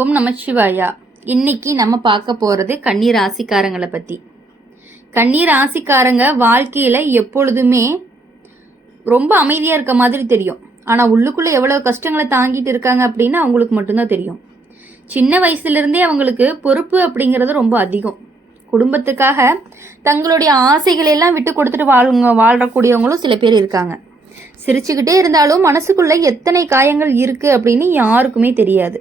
ஓம் நமச்சிவாயா. இன்னைக்கு நம்ம பார்க்க போகிறது கன்னி ராசிக்காரங்களை பற்றி. கன்னி ராசிக்காரங்க வாழ்க்கையில் எப்பொழுதுமே ரொம்ப அமைதியாக இருக்க மாதிரி தெரியும். ஆனால் உள்ளுக்குள்ளே எவ்வளோ கஷ்டங்களை தாங்கிட்டு இருக்காங்க அப்படின்னு அவங்களுக்கு மட்டும்தான் தெரியும். சின்ன வயசுலேருந்தே அவங்களுக்கு பொறுப்பு அப்படிங்கிறது ரொம்ப அதிகம். குடும்பத்துக்காக தங்களுடைய ஆசைகளெல்லாம் விட்டு கொடுத்துட்டு வாழ்றக்கூடியவங்களும் சில பேர் இருக்காங்க. சிரிச்சுக்கிட்டே இருந்தாலும் மனசுக்குள்ளே எத்தனை காயங்கள் இருக்குது அப்படின்னு யாருக்குமே தெரியாது.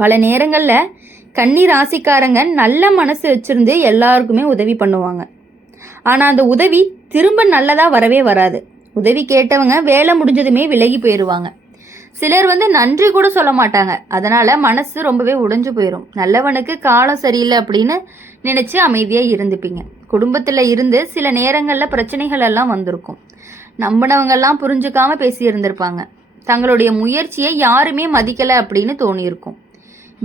பல நேரங்களில் கன்னி ராசிக்காரங்க நல்ல மனசு வச்சுருந்து எல்லாருக்குமே உதவி பண்ணுவாங்க. ஆனால் அந்த உதவி திரும்ப நல்லதாக வரவே வராது. உதவி கேட்டவங்க வேலை முடிஞ்சதுமே விலகி போயிடுவாங்க. சிலர் நன்றி கூட சொல்ல மாட்டாங்க. அதனால் மனசு ரொம்பவே உடைஞ்சு போயிடும். நல்லவனுக்கு காலம் சரியில்லை அப்படின்னு நினச்சி அமைதியாக இருந்துப்பீங்க. குடும்பத்தில் இருந்து சில நேரங்களில் பிரச்சனைகள் எல்லாம் வந்திருக்கும். நம்பினவங்கெல்லாம் புரிஞ்சுக்காமல் பேசி இருந்திருப்பாங்க. தங்களுடைய முயற்சியை யாருமே மதிக்கலை அப்படின்னு தோணியிருக்கும்.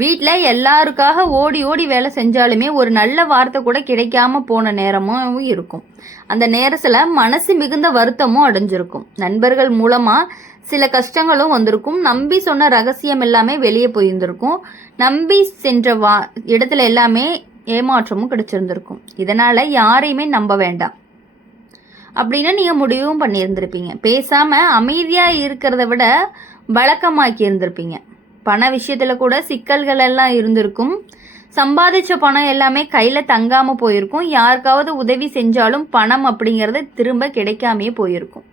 வீட்டில் எல்லாருக்காக ஓடி ஓடி வேலை செஞ்சாலுமே ஒரு நல்ல வார்த்தை கூட கிடைக்காம போன நேரமும் இருக்கும். அந்த நேரத்தில் மனசு மிகுந்த வருத்தமும் அடைஞ்சிருக்கும். நண்பர்கள் மூலமாக சில கஷ்டங்களும் வந்திருக்கும். நம்பி சொன்ன ரகசியம் எல்லாமே வெளியே போயிருந்திருக்கும். நம்பி சென்ற இடத்துல எல்லாமே ஏமாற்றமும் கிடைச்சிருந்திருக்கும். இதனால் யாரையுமே நம்ப வேண்டாம் அப்படின்னு நீங்கள் முடிவும் பண்ணியிருந்திருப்பீங்க. பேசாமல் அமைதியாக இருக்கிறத விட வழக்கமாக்கி இருந்திருப்பீங்க. பண விஷயத்தில் கூட சிக்கல்கள் எல்லாம் இருந்திருக்கும். சம்பாதிச்ச பணம் எல்லாமே கையில் தங்காமல் போயிருக்கும். யாருக்காவது உதவி செஞ்சாலும் பணம் அப்படிங்கிறது திரும்ப கிடைக்காமையே போயிருக்கும்.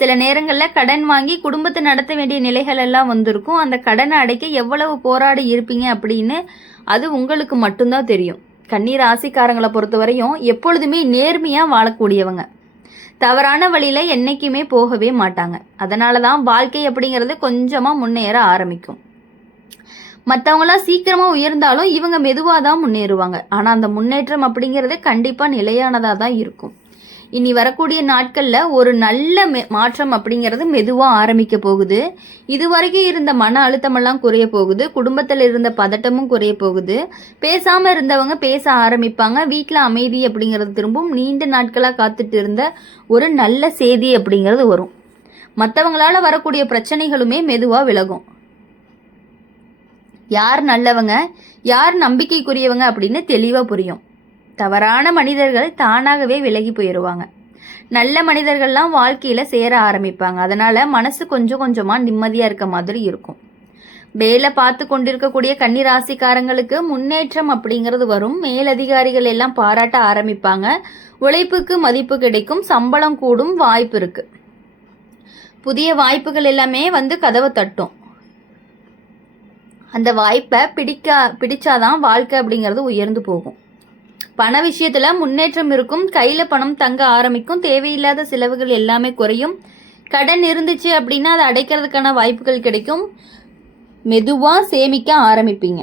சில நேரங்களில் கடன் வாங்கி குடும்பத்தை நடத்த வேண்டிய நிலைகள் எல்லாம் வந்திருக்கும். அந்த கடனை அடைக்க எவ்வளவு போராடி இருப்பீங்க அப்படின்னு அது உங்களுக்கு மட்டும்தான் தெரியும். கன்னி ராசிக்காரங்களை பொறுத்தவரையும் எப்பொழுதுமே நேர்மையாக வாழக்கூடியவங்க. தவறான வழியில் என்றைக்குமே போகவே மாட்டாங்க. அதனால தான் வாழ்க்கை அப்படிங்கிறது கொஞ்சமாக முன்னேற ஆரம்பிக்கும். மற்றவங்களாம் சீக்கிரமாக உயர்ந்தாலும் இவங்க மெதுவாக தான் முன்னேறுவாங்க. ஆனால் அந்த முன்னேற்றம் அப்படிங்கிறது கண்டிப்பாக நிலையானதாக தான் இருக்கும். இனி வரக்கூடிய நாட்களில் ஒரு நல்ல மாற்றம் அப்படிங்கிறது மெதுவாக ஆரம்பிக்க போகுது. இதுவரைக்கும் இருந்த மன அழுத்தமெல்லாம் குறைய போகுது. குடும்பத்தில் இருந்த பதட்டமும் குறைய போகுது. பேசாமல் இருந்தவங்க பேச ஆரம்பிப்பாங்க. வீட்டில் அமைதி அப்படிங்கிறது திரும்பும். நீண்ட நாட்களாக காத்துட்டு இருந்த ஒரு நல்ல செய்தி அப்படிங்கிறது வரும். மற்றவங்களால வரக்கூடிய பிரச்சனைகளுமே மெதுவாக விலகும். யார் நல்லவங்க யார் நம்பிக்கைக்குரியவங்க அப்படின்னு தெளிவாக புரியும். தவறான மனிதர்கள் தானாகவே விலகி போயிடுவாங்க. நல்ல மனிதர்கள்லாம் வாழ்க்கையில் சேர ஆரம்பிப்பாங்க. அதனால் மனசு கொஞ்சம் கொஞ்சமாக நிம்மதியாக இருக்க மாதிரி இருக்கும். வேலை பார்த்து கொண்டிருக்கக்கூடிய கன்னி ராசிக்காரங்களுக்கு முன்னேற்றம் அப்படிங்கிறது வரும். மேலதிகாரிகள் எல்லாம் பாராட்ட ஆரம்பிப்பாங்க. உழைப்புக்கு மதிப்பு கிடைக்கும். சம்பளம் கூடும் வாய்ப்பு இருக்குது. புதிய வாய்ப்புகள் எல்லாமே கதவை தட்டும். அந்த வாய்ப்பை பிடிச்சாதான் வாழ்க்கை அப்படிங்கிறது உயர்ந்து போகும். பண விஷயத்தில் முன்னேற்றம் இருக்கும். கையில் பணம் தங்க ஆரம்பிக்கும். தேவையில்லாத செலவுகள் எல்லாமே குறையும். கடன் இருந்துச்சு அப்படின்னா அதை அடைக்கிறதுக்கான வாய்ப்புகள் கிடைக்கும். மெதுவாக சேமிக்க ஆரம்பிப்பீங்க.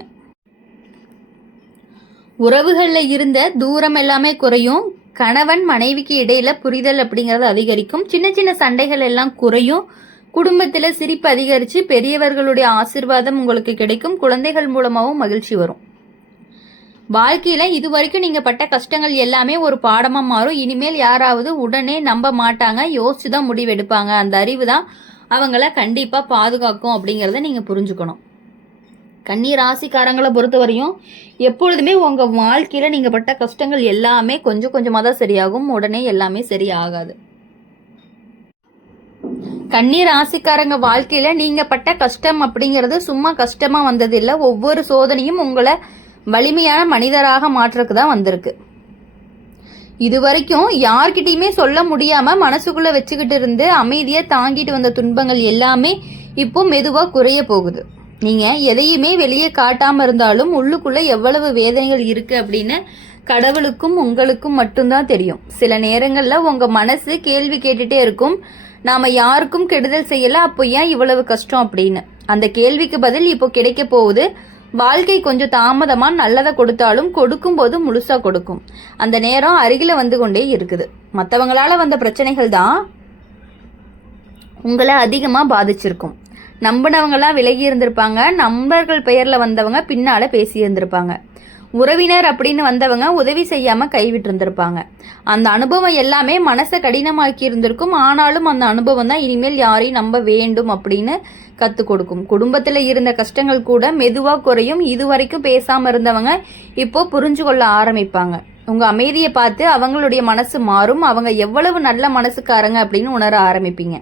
உறவுகளில் இருந்த தூரம் எல்லாமே குறையும். கணவன் மனைவிக்கு இடையில புரிதல் அப்படிங்கிறது அதிகரிக்கும். சின்ன சின்ன சண்டைகள் எல்லாம் குறையும். குடும்பத்தில் சிரிப்பு அதிகரித்து பெரியவர்களுடைய ஆசீர்வாதம் உங்களுக்கு கிடைக்கும். குழந்தைகள் மூலமாகவும் மகிழ்ச்சி வரும். வாழ்க்கையில் இதுவரைக்கும் நீங்கள் பட்ட கஷ்டங்கள் எல்லாமே ஒரு பாடமாக மாறும். இனிமேல் யாராவது உடனே நம்ப மாட்டாங்க. யோசிச்சு தான் முடிவெடுப்பாங்க. அந்த அறிவு தான் அவங்கள கண்டிப்பாக பாதுகாக்கும் அப்படிங்கிறத நீங்கள் புரிஞ்சுக்கணும். கன்னி ராசிக்காரங்களை பொறுத்தவரையும் எப்பொழுதுமே உங்கள் வாழ்க்கையில் நீங்கள் பட்ட கஷ்டங்கள் எல்லாமே கொஞ்சம் கொஞ்சமாக தான் சரியாகும். உடனே எல்லாமே சரியாகாது. கன்னி ராசிக்காரங்க வாழ்க்கையில நீங்க பட்ட கஷ்டம் அப்படிங்கிறது சும்மா கஷ்டமா வந்தது இல்லை. ஒவ்வொரு சோதனையும் உங்களை வலிமையான மனிதராக மாற்றுறதுக்கு தான் வந்திருக்கு. இது வரைக்கும் யார்கிட்டயுமே சொல்ல முடியாம மனசுக்குள்ள வச்சுக்கிட்டு இருந்து அமைதியா தாங்கிட்டு வந்த துன்பங்கள் எல்லாமே இப்போ மெதுவா குறைய போகுது. நீங்க எதையுமே வெளியே காட்டாம இருந்தாலும் உள்ளுக்குள்ள எவ்வளவு வேதனைகள் இருக்கு அப்படின்னு கடவுளுக்கும் உங்களுக்கும் மட்டும்தான் தெரியும். சில நேரங்கள்ல உங்க மனசு கேள்வி கேட்டுட்டே இருக்கும். நாம் யாருக்கும் கெடுதல் செய்யலை, அப்போ ஏன் இவ்வளவு கஷ்டம் அப்படின்னு. அந்த கேள்விக்கு பதில் இப்போ கிடைக்க போகுது. வாழ்க்கை கொஞ்சம் தாமதமாக நல்லதை கொடுத்தாலும் கொடுக்கும்போது முழுசாக கொடுக்கும். அந்த நேரம் அருகில் வந்து கொண்டே இருக்குது. மற்றவங்களால வந்த பிரச்சனைகள் தான் உங்களை அதிகமாக பாதிச்சிருக்கும். நம்பினவங்களாம் விலகி இருந்திருப்பாங்க. நண்பர்கள் பெயரில் வந்தவங்க பின்னால் பேசி இருந்திருப்பாங்க. உறவினர் அப்படின்னு வந்தவங்க உதவி செய்யாமல் கைவிட்டு இருந்திருப்பாங்க. அந்த அனுபவம் எல்லாமே மனசை கடினமாக்கி இருந்திருக்கும். ஆனாலும் அந்த அனுபவம் தான் இனிமேல் யாரையும் நம்ப வேண்டும் அப்படின்னு கற்றுக் கொடுக்கும். குடும்பத்தில் இருந்த கஷ்டங்கள் கூட மெதுவாக குறையும். இதுவரைக்கும் பேசாமல் இருந்தவங்க இப்போ புரிஞ்சு கொள்ள ஆரம்பிப்பாங்க. உங்கள் அமைதியை பார்த்து அவங்களுடைய மனசு மாறும். அவங்க எவ்வளவு நல்ல மனசுக்காரங்க அப்படின்னு உணர ஆரம்பிப்பீங்க.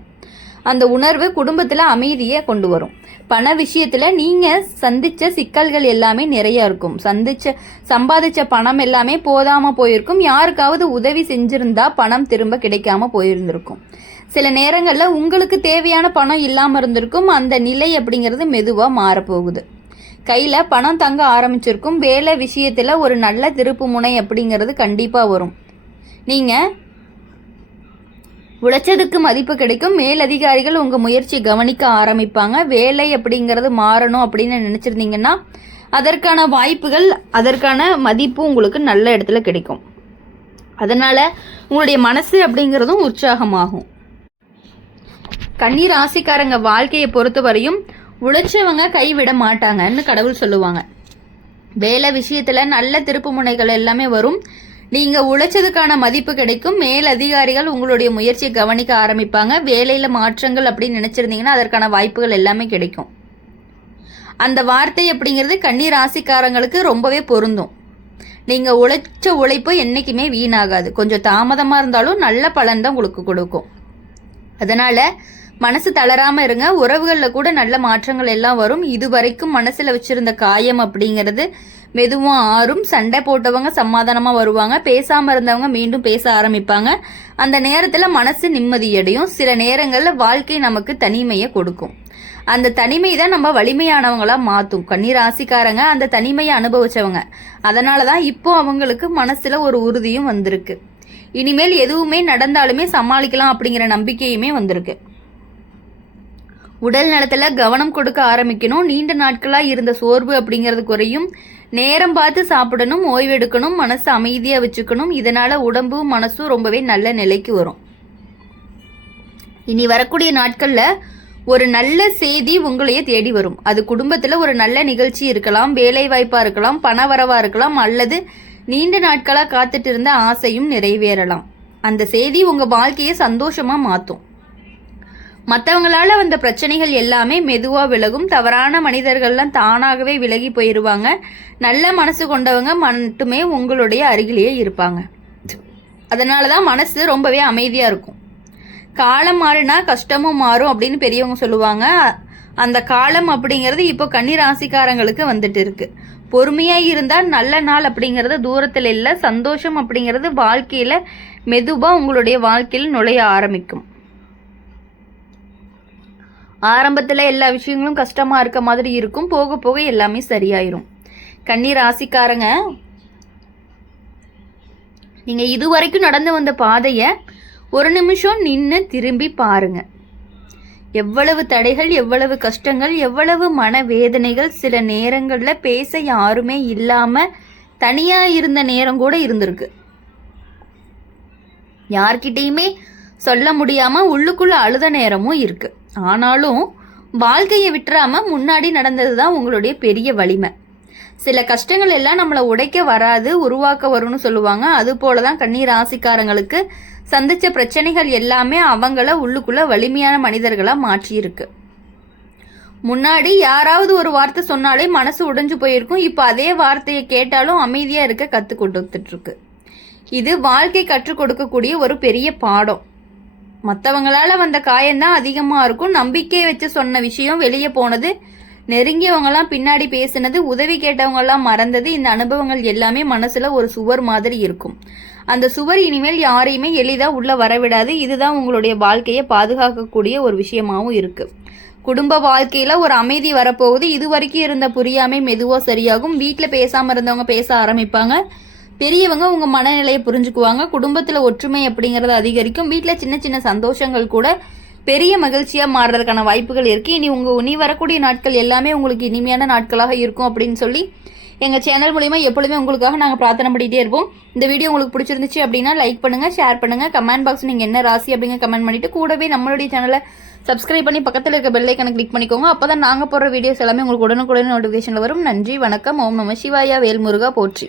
அந்த உணர்வு குடும்பத்தில் அமைதியை கொண்டு வரும். பண விஷயத்தில் நீங்கள் சந்தித்த சிக்கல்கள் எல்லாமே நிறைய இருக்கும். சம்பாதிச்ச பணம் எல்லாமே போதாமல் போயிருக்கும். யாருக்காவது உதவி செஞ்சுருந்தா பணம் திரும்ப கிடைக்காம போயிருந்திருக்கும். சில நேரங்களில் உங்களுக்கு தேவையான பணம் இல்லாமல் இருந்திருக்கும். அந்த நிலை அப்படிங்கிறது மெதுவாக மாறப்போகுது. கையில் பணம் தங்க ஆரம்பிச்சிருக்கும். வேலை விஷயத்தில் ஒரு நல்ல திருப்பு முனை அப்படிங்கிறது கண்டிப்பாக வரும். நீங்கள் உழைச்சதுக்கு மதிப்பு கிடைக்கும். மேலதிகாரிகள் உங்கள் முயற்சி கவனிக்க ஆரம்பிப்பாங்க. வேலை அப்படிங்கிறது மாறணும் அப்படின்னு நினச்சிருந்தீங்கன்னா அதற்கான வாய்ப்புகள், அதற்கான மதிப்பு உங்களுக்கு நல்ல இடத்துல கிடைக்கும். அதனால் உங்களுடைய மனசு அப்படிங்கிறதும் உற்சாகமாகும். கன்னி ராசிக்காரங்க வாழ்க்கையை பொறுத்த வரையும் உழைச்சவங்க கைவிட மாட்டாங்கன்னு கடவுள் சொல்லுவாங்க. வேலை விஷயத்தில் நல்ல திருப்பு முனைகள் எல்லாமே வரும். நீங்கள் உழைச்சதுக்கான மதிப்பு கிடைக்கும். மேல் அதிகாரிகள் உங்களுடைய முயற்சியை கவனிக்க ஆரம்பிப்பாங்க. வேலையில் மாற்றங்கள் அப்படின்னு நினச்சிருந்தீங்கன்னா அதற்கான வாய்ப்புகள் எல்லாமே கிடைக்கும். அந்த வார்த்தை அப்படிங்கிறது கன்னி ராசிக்காரங்களுக்கு ரொம்பவே பொருந்தும். நீங்கள் உழைச்ச உழைப்பு என்றைக்குமே வீணாகாது. கொஞ்சம் தாமதமாக இருந்தாலும் நல்ல பலன் தான் உங்களுக்கு கொடுக்கும். அதனால் மனசு தளராமல் இருங்க. உறவுகளில் கூட நல்ல மாற்றங்கள் எல்லாம் வரும். இதுவரைக்கும் மனசில் வச்சுருந்த காயம் அப்படிங்கிறது மெதுவாக ஆறும். சண்டை போட்டவங்க சமாதானமாக வருவாங்க. பேசாமல் இருந்தவங்க மீண்டும் பேச ஆரம்பிப்பாங்க. அந்த நேரத்தில் மனசு நிம்மதியடையும். சில நேரங்களில் வாழ்க்கை நமக்கு தனிமையை கொடுக்கும். அந்த தனிமை தான் நம்ம வலிமையானவங்களாக மாற்றும். கன்னி ராசிக்காரங்க அந்த தனிமையை அனுபவிச்சவங்க. அதனால தான் இப்போ அவங்களுக்கு மனசில் ஒரு உறுதியும் வந்திருக்கு. இனிமேல் எதுவுமே நடந்தாலுமே சமாளிக்கலாம் அப்படிங்கிற நம்பிக்கையுமே வந்திருக்கு. உடல் நலத்தில் கவனம் கொடுக்க ஆரம்பிக்கணும். நீண்ட நாட்களாக இருந்த சோர்வு அப்படிங்கிறது குறையும். நேரம் பார்த்து சாப்பிடணும், ஓய்வெடுக்கணும், மனசு அமைதியாக வச்சுக்கணும். இதனால் உடம்பும் மனசும் ரொம்பவே நல்ல நிலைக்கு வரும். இனி வரக்கூடிய நாட்களில் ஒரு நல்ல செய்தி உங்களையே தேடி வரும். அது குடும்பத்தில் ஒரு நல்ல நிகழ்ச்சி இருக்கலாம், வேலை வாய்ப்பாக இருக்கலாம், பண வரவாக இருக்கலாம், அல்லது நீண்ட நாட்களாக காத்துட்டு இருந்த ஆசையும் நிறைவேறலாம். அந்த செய்தி உங்கள் வாழ்க்கையை சந்தோஷமாக மாற்றும். மற்றவங்களால வந்த பிரச்சனைகள் எல்லாமே மெதுவாக விலகும். தவறான மனிதர்கள்லாம் தானாகவே விலகி போயிடுவாங்க. நல்ல மனசு கொண்டவங்க மட்டுமே உங்களுடைய அருகிலேயே இருப்பாங்க. அதனால தான் மனசு ரொம்பவே அமைதியாக இருக்கும். காலம் மாறினா கஷ்டமும் மாறும் அப்படின்னு பெரியவங்க சொல்லுவாங்க. அந்த காலம் அப்படிங்கிறது இப்போ கன்னி ராசிக்காரங்களுக்கு வந்துட்டு இருக்கு. பொறுமையாக இருந்தால் நல்ல நாள் அப்படிங்கிறது தூரத்தில் இல்லை. சந்தோஷம் அப்படிங்கிறது வாழ்க்கையில் மெதுவாக உங்களுடைய வாழ்க்கையில் நுழைய ஆரம்பிக்கும். ஆரம்பத்தில் எல்லா விஷயங்களும் கஷ்டமாக இருக்க மாதிரி இருக்கும். போக போக எல்லாமே சரியாயிரும். கன்னி ராசிக்காரங்க, நீங்கள் இதுவரைக்கும் நடந்து வந்த பாதையை ஒரு நிமிஷம் நின்று திரும்பி பாருங்க. எவ்வளவு தடைகள், எவ்வளவு கஷ்டங்கள், எவ்வளவு மனவேதனைகள். சில நேரங்களில் பேச யாருமே இல்லாமல் தனியாக இருந்த நேரம் கூட இருந்திருக்கு. யார்கிட்டையுமே சொல்ல முடியாமல் உள்ளுக்குள்ளே அழுத நேரமும் இருக்குது. ஆனாலும் வாழ்க்கையை விட்டுறாம முன்னாடி நடந்தது தான் உங்களுடைய பெரிய வலிமை. சில கஷ்டங்கள் எல்லாம் நம்மளை உடைக்க வராது, உருவாக்க வரும்னு சொல்லுவாங்க. அது போல தான் கன்னி ராசிக்காரங்களுக்கு சந்திச்ச பிரச்சனைகள் எல்லாமே அவங்கள உள்ளுக்குள்ள வலிமையான மனிதர்களாக மாற்றியிருக்கு. முன்னாடி யாராவது ஒரு வார்த்தை சொன்னாலே மனசு உடைஞ்சு போயிருக்கும். இப்போ அதே வார்த்தையை கேட்டாலும் அமைதியாக இருக்க கற்றுக் கொடுத்துட்ருக்கு. இது வாழ்க்கை கற்றுக் கொடுக்கக்கூடிய ஒரு பெரிய பாடம். மற்றவங்களால வந்த காயம்தான் அதிகமாக இருக்கும். நம்பிக்கையை வச்சு சொன்ன விஷயம் வெளியே போனது, நெருங்கியவங்களாம் பின்னாடி பேசினது, உதவி கேட்டவங்கெல்லாம் மறந்தது. இந்த அனுபவங்கள் எல்லாமே மனசில் ஒரு சுவர் மாதிரி இருக்கும். அந்த சுவர் இனிமேல் யாரையுமே எளிதாக உள்ளே வரவிடாது. இதுதான் உங்களுடைய வாழ்க்கையை பாதுகாக்கக்கூடிய ஒரு விஷயமாகவும் இருக்குது. குடும்ப வாழ்க்கையில் ஒரு அமைதி வரப்போகுது. இது வரைக்கும் இருந்த புரியாமை மெதுவாக சரியாகும். வீட்டில் பேசாமல் இருந்தவங்க பேச ஆரம்பிப்பாங்க. பெரியவங்க உங்கள் மனநிலையை புரிஞ்சுக்குவாங்க. குடும்பத்தில் ஒற்றுமை அப்படிங்கிறது அதிகரிக்கும். வீட்டில் சின்ன சின்ன சந்தோஷங்கள் கூட பெரிய மகிழ்ச்சியாக மாறுறதுக்கான வாய்ப்புகள் இருக்குது. இனி வரக்கூடிய நாட்கள் எல்லாமே உங்களுக்கு இனிமையான நாட்களாக இருக்கும் அப்படின்னு சொல்லி எங்கள் சேனல் மூலிமா எப்பொழுதுமே உங்களுக்காக நாங்கள் பிரார்த்தனை பண்ணிகிட்டே இருப்போம். இந்த வீடியோ உங்களுக்கு பிடிச்சிருந்துச்சு அப்படின்னா லைக் பண்ணுங்கள், ஷேர் பண்ணுங்கள், கமெண்ட் பாக்ஸ் நீங்கள் என்ன ராசி அப்படிங்க கமெண்ட் பண்ணிவிட்டு கூடவே நம்மளுடைய சேனலை சப்ஸ்கிரைப் பண்ணி பக்கத்தில் இருக்க பெல் ஐக்கனை கிளிக் பண்ணிக்கோங்க. அப்போ தான் நாங்கள் போடுற வீடியோஸ் எல்லாமே உங்களுக்கு உடனுக்குடன் நோட்டிஃபிகேஷனில் வரும். நன்றி, வணக்கம். ஓம் நம சிவாயா. வேல்முருகா போற்றி.